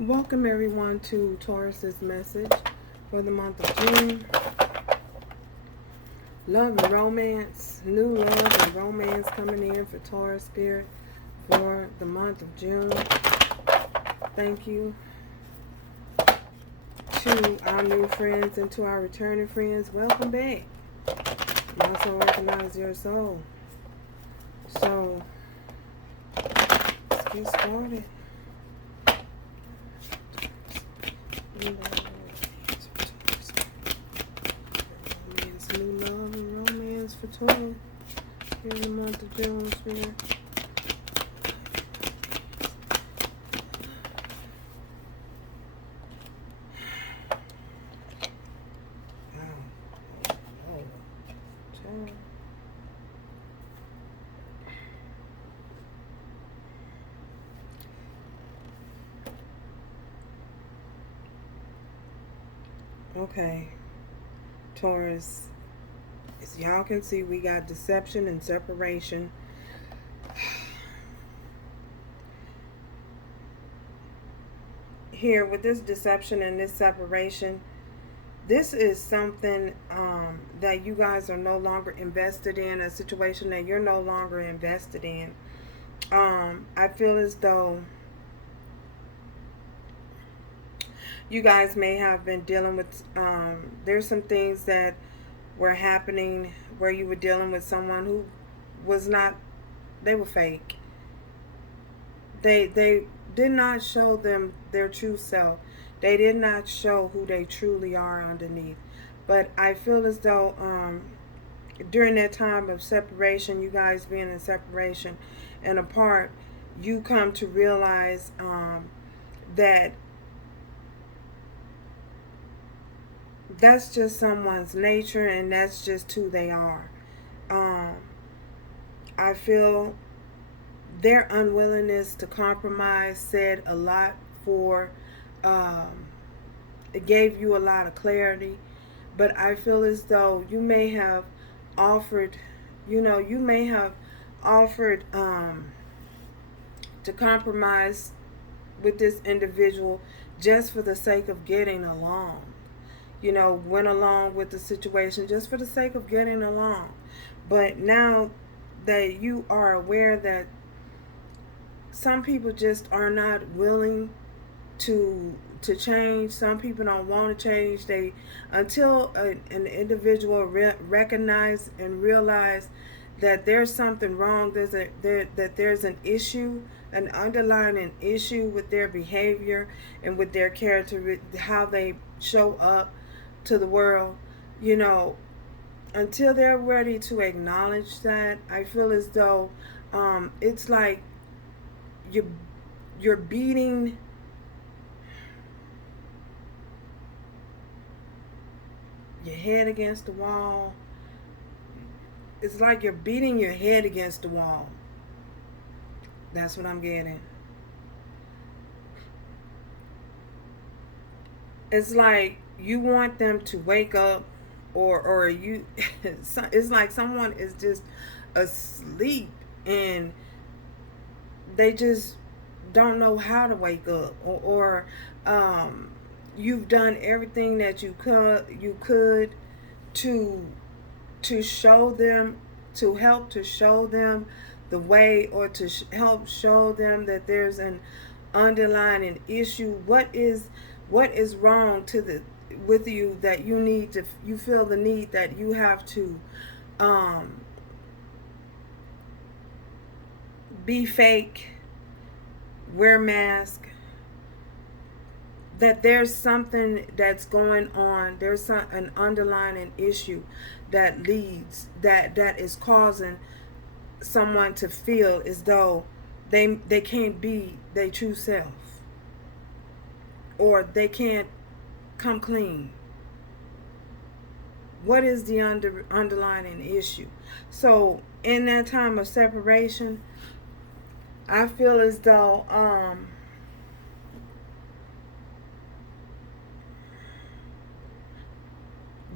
Welcome everyone to Taurus's message for the month of June. Love and romance, new love and romance coming in for Taurus Spirit for the month of June. Thank you to our new friends and to our returning friends. Welcome back. You also recognize your soul. So, let's get started. New love and romance for Taurus here in the month of June, Spirit. Okay, Taurus, as y'all can see, we got deception and separation. Here with this deception and this separation, this is something that you guys are no longer invested in, a situation that you're no longer invested in. I feel as though you guys may have been dealing with, there's some things that were happening where you were dealing with someone who was not, they were fake. They did not show them their true self. They did not show who they truly are underneath. But I feel as though during that time of separation, you guys being in separation and apart, you come to realize that that's just someone's nature and that's just who they are. I feel their unwillingness to compromise said a lot for, it gave you a lot of clarity. But I feel as though you may have offered, you may have offered to compromise with this individual just for the sake of getting along. Went along with the situation just for the sake of getting along. But now that you are aware that some people just are not willing to change, some people don't want to change. They until an individual recognize and realize that there's something wrong, that there's an issue, an underlying issue with their behavior and with their character, how they show up to the world, until they're ready to acknowledge that, I feel as though it's like you're beating your head against the wall. It's like you're beating your head against the wall. That's what I'm getting. It's like you want them to wake up, or you it's like someone is just asleep and they just don't know how to wake up, or you've done everything that you could to show them, to help to show them the way, or to help show them that there's an underlying issue. What is wrong with you that you feel the need that you have to be fake, wear mask, that there's something that's going on, there's an underlying issue that is causing someone to feel as though they can't be their true self, or they can't come clean. What is the underlying issue? So in that time of separation, I feel as though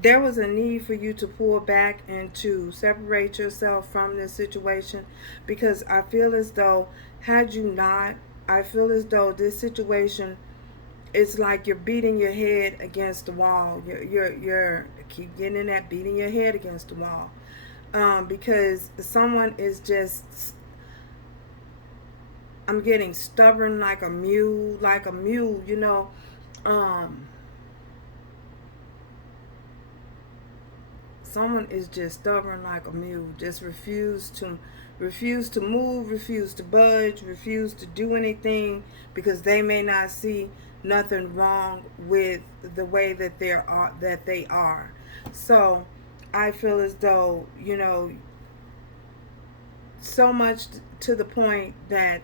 there was a need for you to pull back and to separate yourself from this situation, because I feel as though, had you not, I feel as though this situation it's like you're beating your head against the wall. You're keep getting in that beating your head against the wall, because someone is just, I'm getting stubborn like a mule, you know. Um, Someone is just stubborn like a mule, just refuse to move, refuse to budge, refuse to do anything, because they may not see nothing wrong with the way that they are. So I feel as though, you know, so much to the point that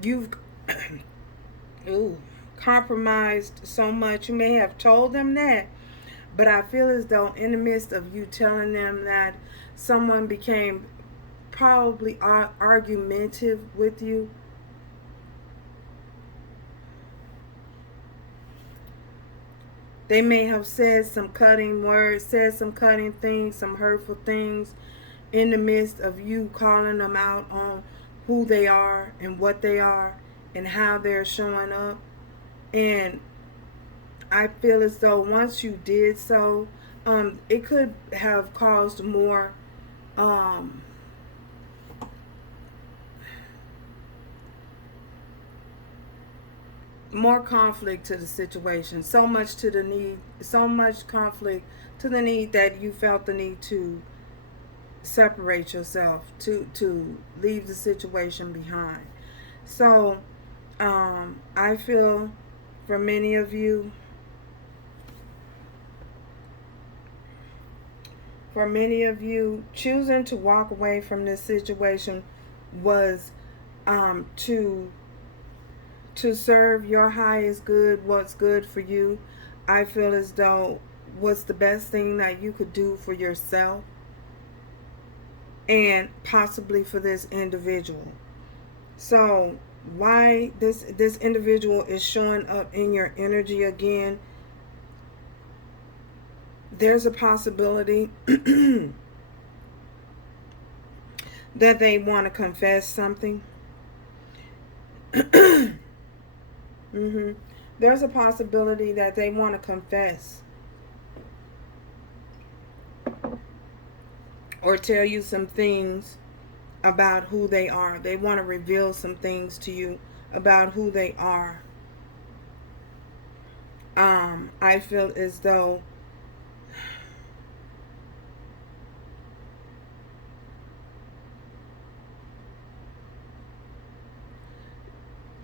you've ooh, compromised so much. You may have told them that, but I feel as though in the midst of you telling them that, someone became probably argumentative with you. They may have said some cutting words, said some cutting things, some hurtful things, in the midst of you calling them out on who they are and what they are and how they're showing up. And I feel as though once you did so, it could have caused um, more conflict to the situation. So much conflict to the need that you felt the need to separate yourself, to leave the situation behind. So, I feel for many of you, choosing to walk away from this situation was, to serve your highest good, what's good for you. I feel as though what's the best thing that you could do for yourself and possibly for this individual. So why this individual is showing up in your energy again, there's a possibility that they want to confess something. There's a possibility that they want to confess or tell you some things about who they are. They want to reveal some things to you about who they are. I feel as though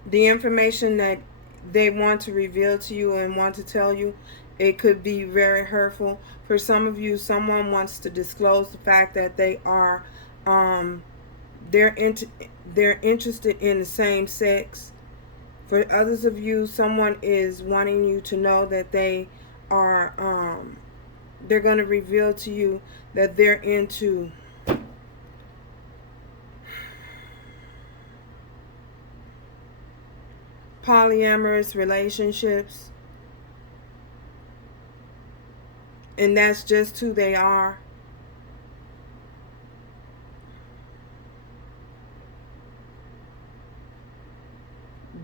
the information that they want to reveal to you and want to tell you, it could be very hurtful. For some of you, someone wants to disclose the fact that they are, they're interested in the same sex. For others of you, someone is wanting you to know that they are, they're going to reveal to you that they're into polyamorous relationships, and that's just who they are.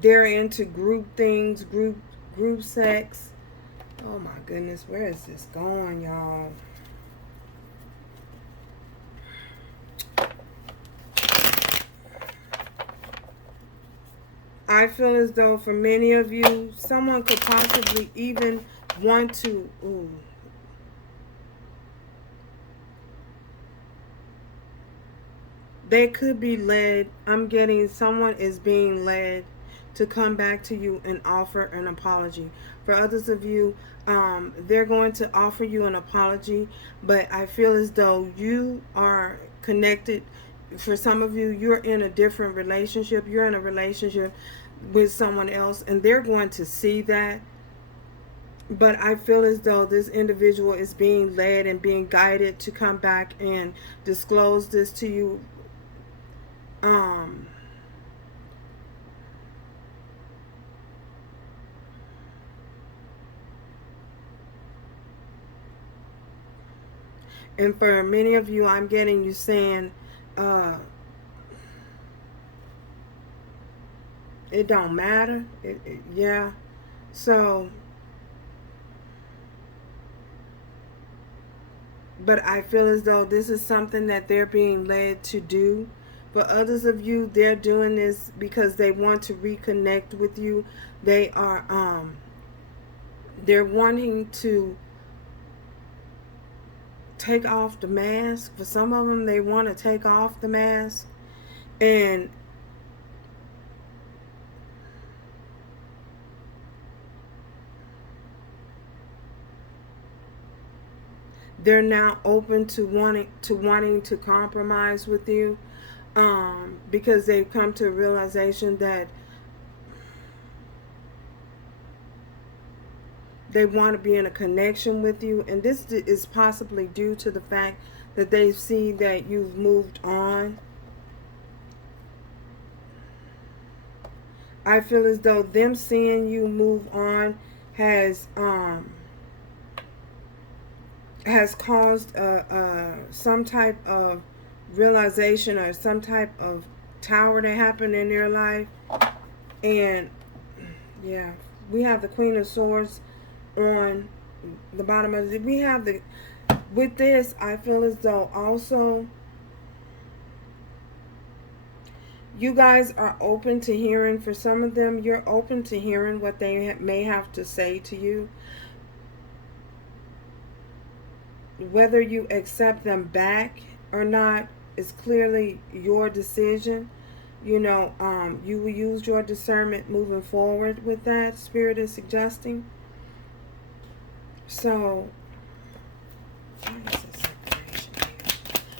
They're into group things, group sex. Oh my goodness, where is this going, y'all? I feel as though for many of you, someone could possibly even want to, they could be led, I'm getting someone is being led to come back to you and offer an apology. For others of you, they're going to offer you an apology, but I feel as though you are connected. For some of you, you're in a different relationship. You're in a relationship with someone else, and they're going to see that. But I feel as though this individual is being led and being guided to come back and disclose this to you. And for many of you, I'm getting you saying, it don't matter. Yeah. So, but I feel as though this is something that they're being led to do. For others of you, they're doing this because they want to reconnect with you. They are they're wanting to take off the mask. For some of them, they want to take off the mask, and they're now open to wanting to compromise with you, because they've come to a realization that they want to be in a connection with you, and this is possibly due to the fact that they see that you've moved on. I feel as though them seeing you move on has caused some type of realization or some type of tower to happen in their life. And yeah, we have the Queen of Swords on the bottom of it. We have the, with this, I feel as though also you guys are open to hearing. For some of them, you're open to hearing what they may have to say to you. Whether you accept them back or not is clearly your decision. You know, you will use your discernment moving forward with that, Spirit is suggesting. So,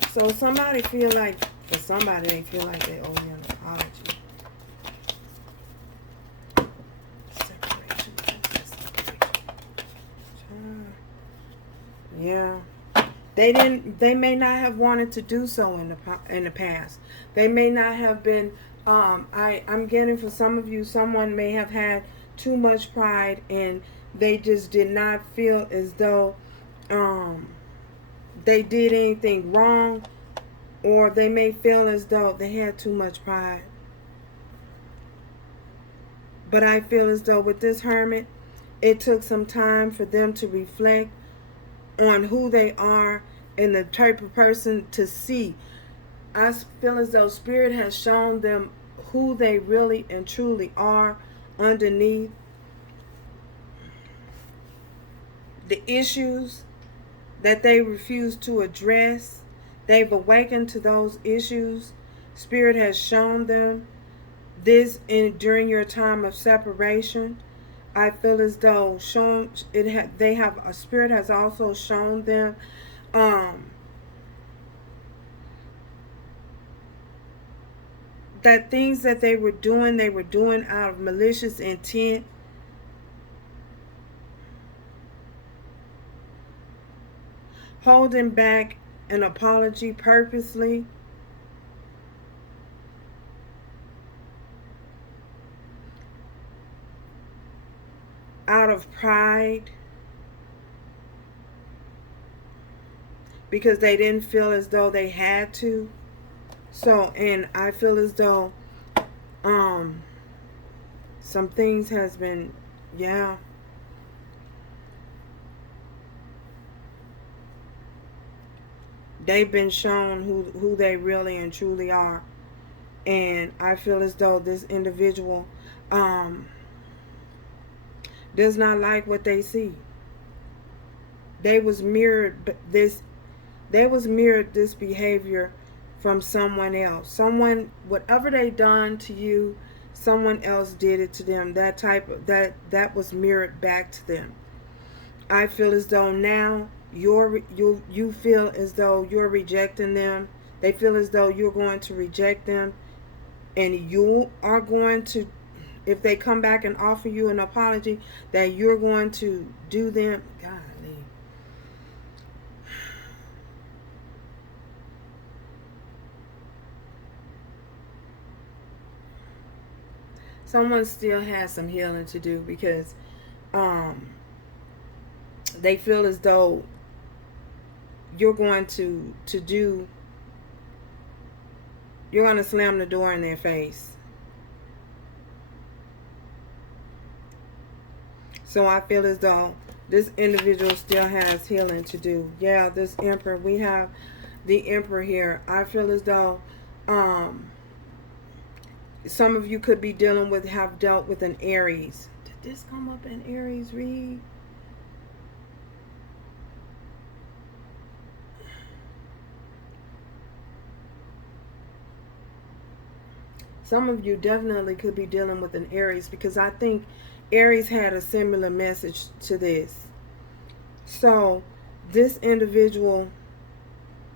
so somebody feel like, for somebody, they feel like they owe you an apology. Separation. Yeah. They may not have wanted to do so in the past. They may not have been, I'm getting, for some of you, someone may have had too much pride and they just did not feel as though they did anything wrong, or they may feel as though they had too much pride. But I feel as though with this Hermit, it took some time for them to reflect on who they are and the type of person to see. I feel as though Spirit has shown them who they really and truly are underneath. The issues that they refuse to address, they've awakened to those issues. Spirit has shown them this during your time of separation. I feel as though they have a Spirit has also shown them that things that they were doing out of malicious intent. Holding back an apology purposely. Out of pride. Because they didn't feel as though they had to. So, and I feel as though some things has been, yeah. They've been shown who they really and truly are. And I feel as though this individual does not like what they see. They was mirrored this behavior from someone else. Someone, whatever they done to you, someone else did it to them. That was mirrored back to them. I feel as though now you feel as though you're rejecting them. They feel as though you're going to reject them, and you are going to, if they come back and offer you an apology, that you're going to do them. Golly. Someone still has some healing to do, because they feel as though you're going to you're going to slam the door in their face. So I feel as though this individual still has healing to do. Yeah, this Emperor, we have the Emperor here. I feel as though some of you could be dealing with, have dealt with an Aries. Did this come up in Aries read? Some of you definitely could be dealing with an Aries, because I think Aries had a similar message to this. So this individual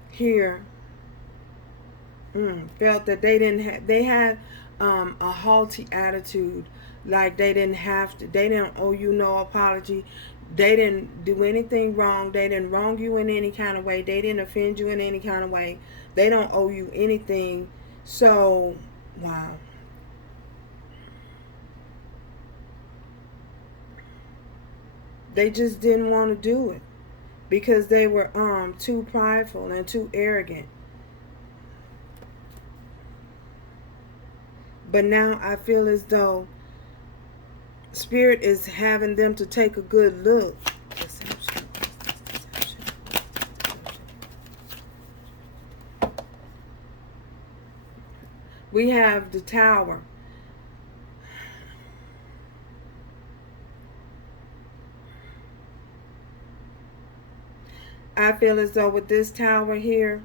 here felt that they didn't have, they had a haughty attitude, like they didn't have to, they didn't owe you no apology, they didn't do anything wrong, they didn't wrong you in any kind of way, they didn't offend you in any kind of way, they don't owe you anything. So wow, they just didn't want to do it because they were too prideful and too arrogant. But now I feel as though Spirit is having them to take a good look. Deception. We have the Tower. I feel as though with this Tower here,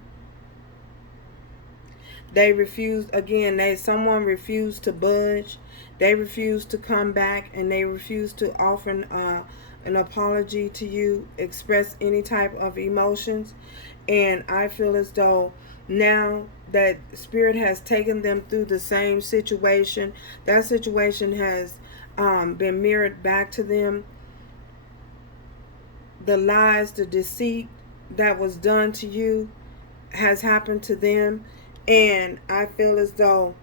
they refused, again, someone refused to budge. They refused to come back, and they refused to offer an apology to you, express any type of emotions. And I feel as though now that Spirit has taken them through the same situation, that situation has been mirrored back to them. The lies, the deceit that was done to you has happened to them. And I feel as though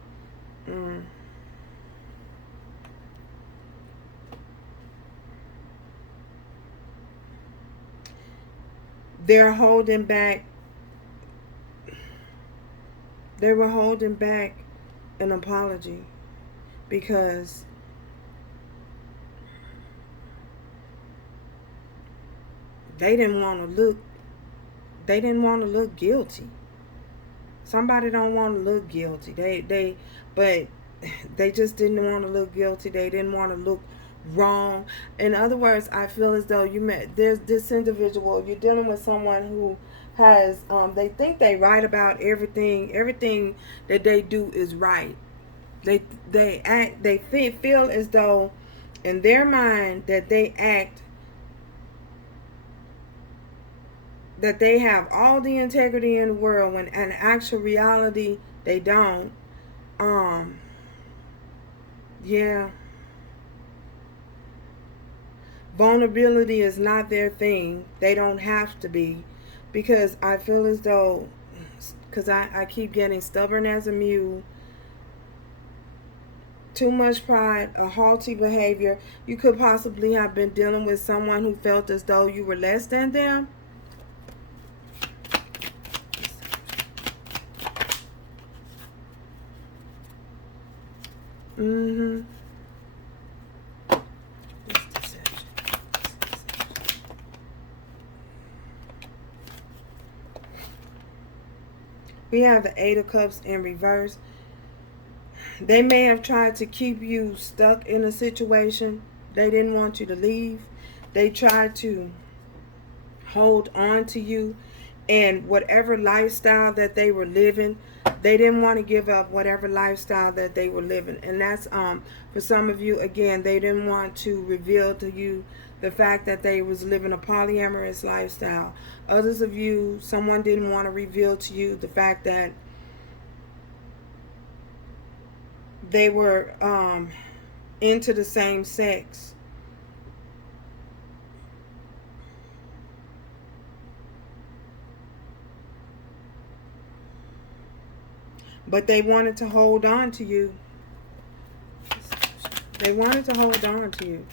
they're holding back. They were holding back an apology because they didn't want to look. They didn't want to look guilty. Somebody don't want to look guilty. But they just didn't want to look guilty. They didn't want to look wrong. In other words, I feel as though there's this individual. You're dealing with someone who has they think they right about everything. Everything that they do is right. They feel as though in their mind that they act, that they have all the integrity in the world, when in actual reality they don't. Yeah. Vulnerability is not their thing. They don't have to be, because I feel as though, because I keep getting stubborn as a mule, too much pride, a haughty behavior. You could possibly have been dealing with someone who felt as though you were less than them. We have the Eight of Cups in reverse. They may have tried to keep you stuck in a situation. They didn't want you to leave. They tried to hold on to you, and whatever lifestyle that they were living, they didn't want to give up whatever lifestyle that they were living. And that's for some of you, again, they didn't want to reveal to you the fact that they was living a polyamorous lifestyle. Others of you, someone didn't want to reveal to you the fact that they were into the same sex. But they wanted to hold on to you. They wanted to hold on to you.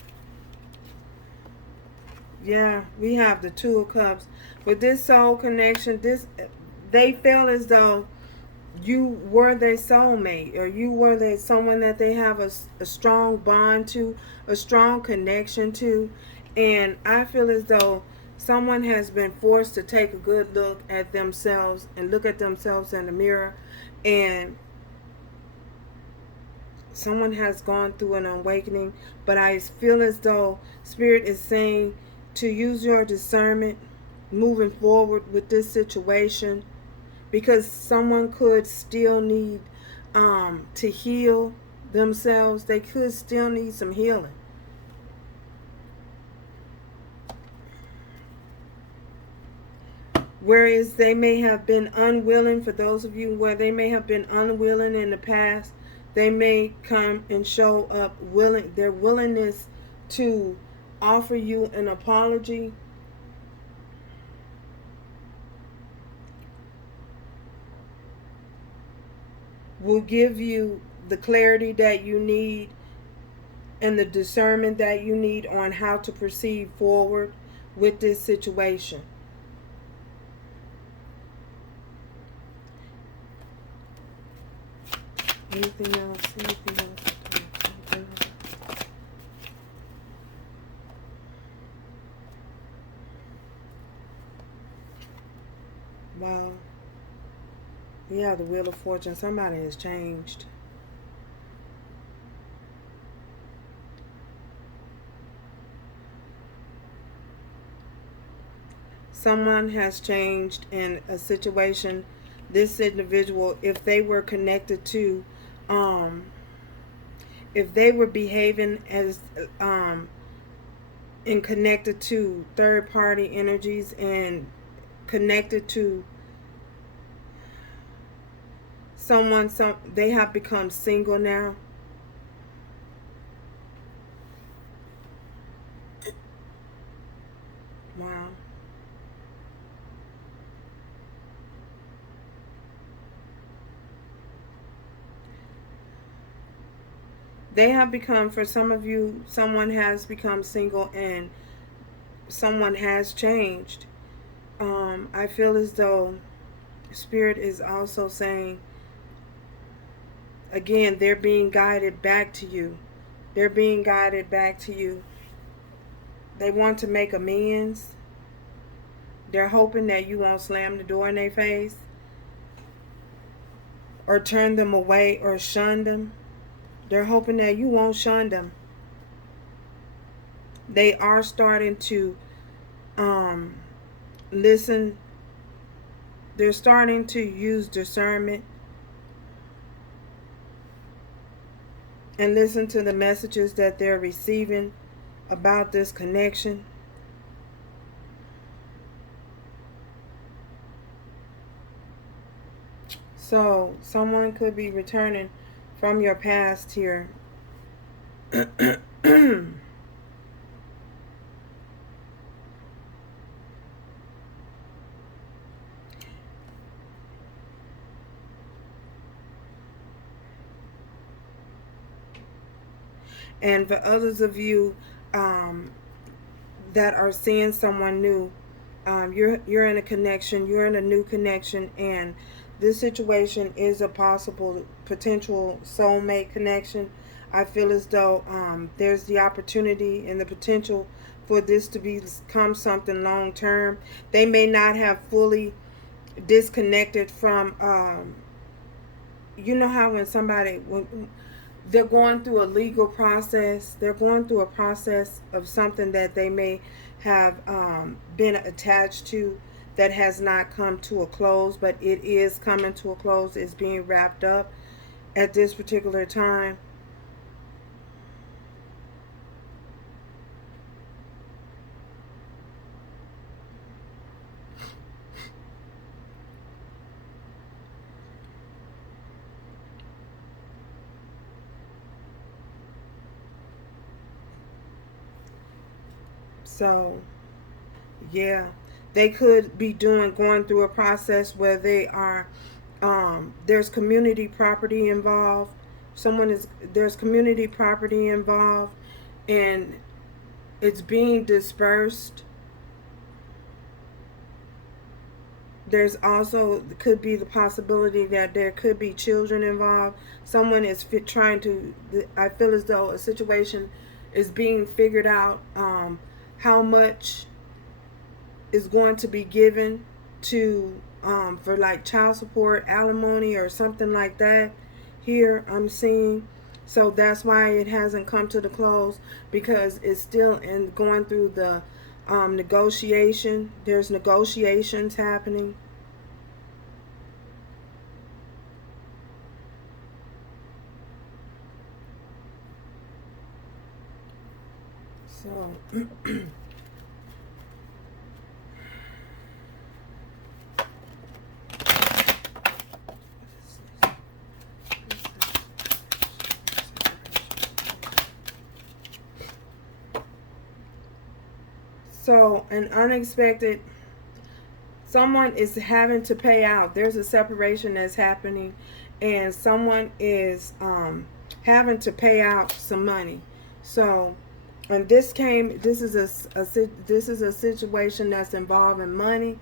Yeah, we have the Two of Cups. With this soul connection, they feel as though you were their soulmate, or you were someone that they have a strong bond to, a strong connection to. And I feel as though someone has been forced to take a good look at themselves and look at themselves in the mirror, and someone has gone through an awakening. But I feel as though Spirit is saying to use your discernment moving forward with this situation, because someone could still need to heal themselves. They could still need some healing. Whereas they may have been unwilling, for those of you where they may have been unwilling in the past, they may come and show up willing. Their willingness to offer you an apology will give you the clarity that you need and the discernment that you need on how to proceed forward with this situation. Anything else? Anything else? Wow. Yeah, the Wheel of Fortune. Somebody has changed. Someone has changed in a situation. This individual, if they were connected to, if they were behaving as, and connected to third party energies and connected to someone, they have become single now. Wow. They have become, for some of you, someone has become single and someone has changed. I feel as though Spirit is also saying, again, they're being guided back to you. They're being guided back to you. They want to make amends. They're hoping that you won't slam the door in their face or turn them away or shun them. They're hoping that you won't shun them. They are starting to listen. They're starting to use discernment and listen to the messages that they're receiving about this connection. So someone could be returning from your past here. And for others of you that are seeing someone new, you're in a connection, you're in a new connection, and this situation is a possible potential soulmate connection. I feel as though there's the opportunity and the potential for this to become something long term. They may not have fully disconnected from, you know how when somebody, when they're going through a legal process, they're going through a process of something that they may have been attached to that has not come to a close, but it is coming to a close. It's being wrapped up at this particular time. So, yeah, they could be going through a process where they are, there's community property involved. There's community property involved, and it's being dispersed. there's also could be the possibility that there could be children involved. Someone is trying to, I feel as though a situation is being figured out, how much is going to be given to for like child support, alimony, or something like that. Here I'm seeing, so that's why it hasn't come to the close, because it's still in going through the negotiation. There's negotiations happening. So so an unexpected, someone is having to pay out. There's a separation that's happening, and someone is having to pay out some money. So, and this is a situation that's involving money.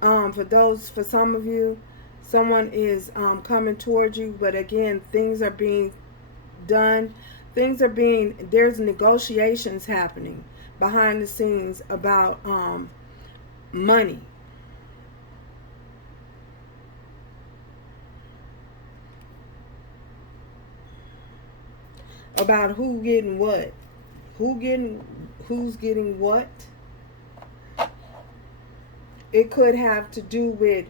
For some of you, someone is coming towards you, but again, things are being done. There's negotiations happening behind the scenes about money. About who's getting what. Who's getting what. It could have to do with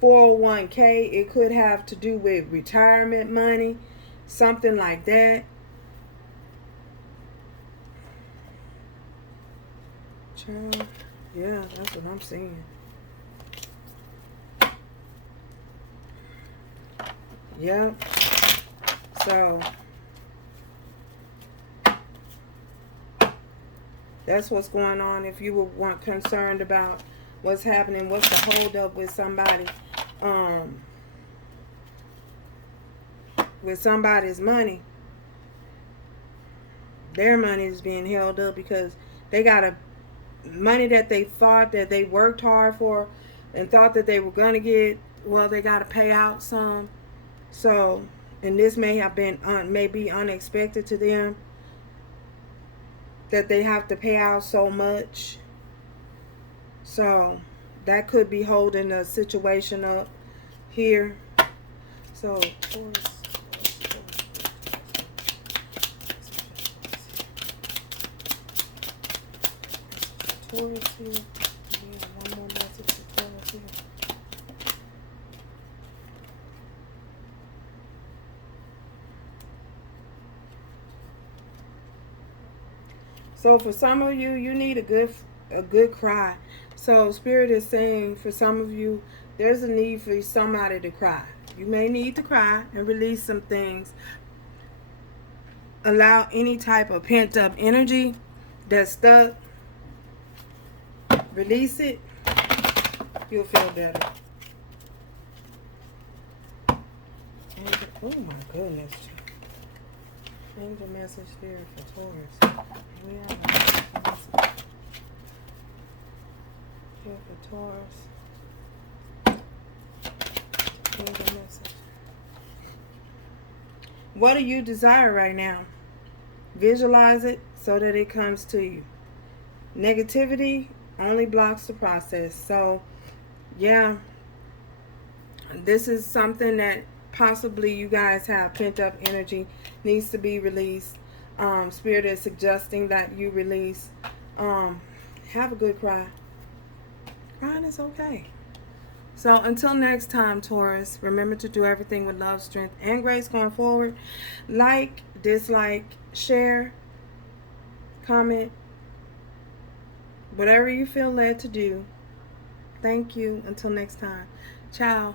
401k. It could have to do with retirement money. Something like that. Child, yeah, that's what I'm seeing. Yeah. So that's what's going on. If you weren't concerned about what's happening, what's the hold up with somebody, with somebody's money. Their money is being held up because they got a money that they thought that they worked hard for and thought that they were going to get. Well, they got to pay out some. So, and this may have been may be unexpected to them, that they have to pay out so much. So that could be holding the situation up here. So Taurus here. Yeah, one more message for Taurus here. So for some of you, you need a good cry. So Spirit is saying for some of you, there's a need for somebody to cry. You may need to cry and release some things. Allow any type of pent up energy that's stuck. Release it. You'll feel better. Oh my goodness. Angel message here for Taurus. We have a message here for Taurus. Angel message. What do you desire right now? Visualize it so that it comes to you. Negativity only blocks the process. So, yeah, this is something that possibly you guys have pent up energy, needs to be released. Spirit is suggesting that you release. Have a good cry. Crying is okay. So until next time, Taurus, remember to do everything with love, strength, and grace going forward. Like, dislike, share, comment, whatever you feel led to do. Thank you. Until next time. Ciao.